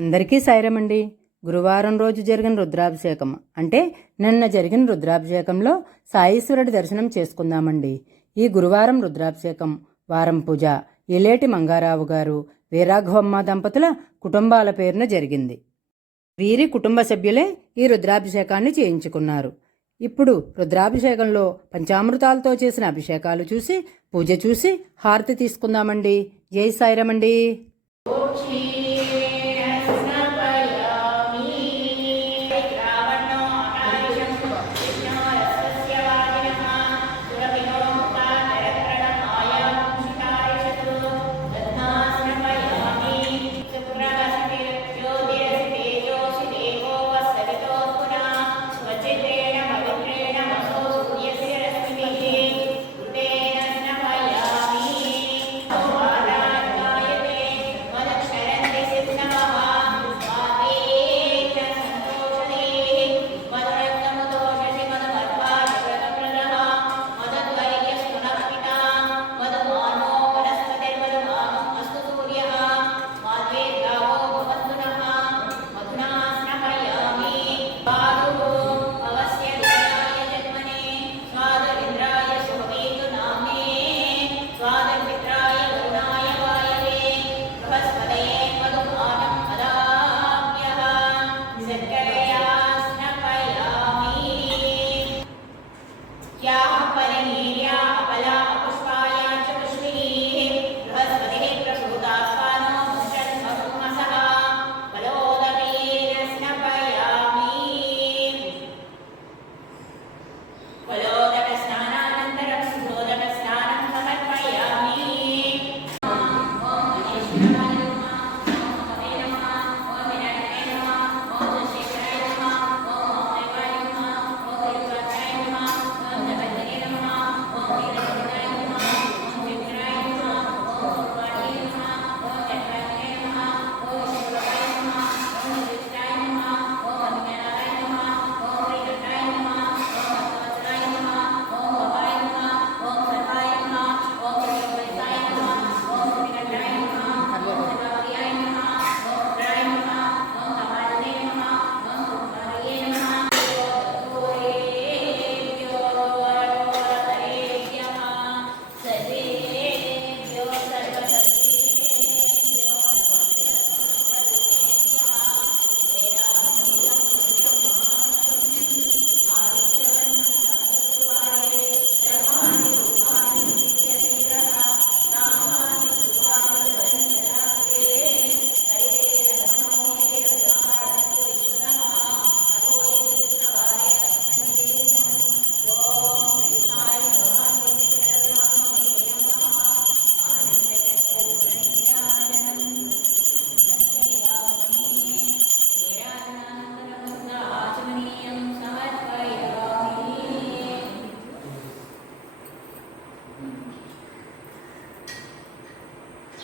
అందరికీ సాయిరమండి గురువారం రోజు జరిగిన రుద్రాభిషేకం. అంటే నిన్న జరిగిన రుద్రాభిషేకంలో సాయీశ్వరుడి దర్శనం చేసుకుందామండి. ఈ గురువారం రుద్రాభిషేకం వారం పూజ. ఇలేటి మంగారావు గారు వీరాఘవమ్మ దంపతుల కుటుంబాల పేరున జరిగింది. వీరి కుటుంబ సభ్యులే ఈ రుద్రాభిషేకాన్ని చేయించుకున్నారు. ఇప్పుడు రుద్రాభిషేకంలో పంచామృతాలతో చేసిన అభిషేకాలు చూసి పూజ చూసి హారతి తీసుకుందామండి. జై సాయిరమండి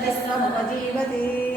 पुरुषस्तदिस्वमुपजीवति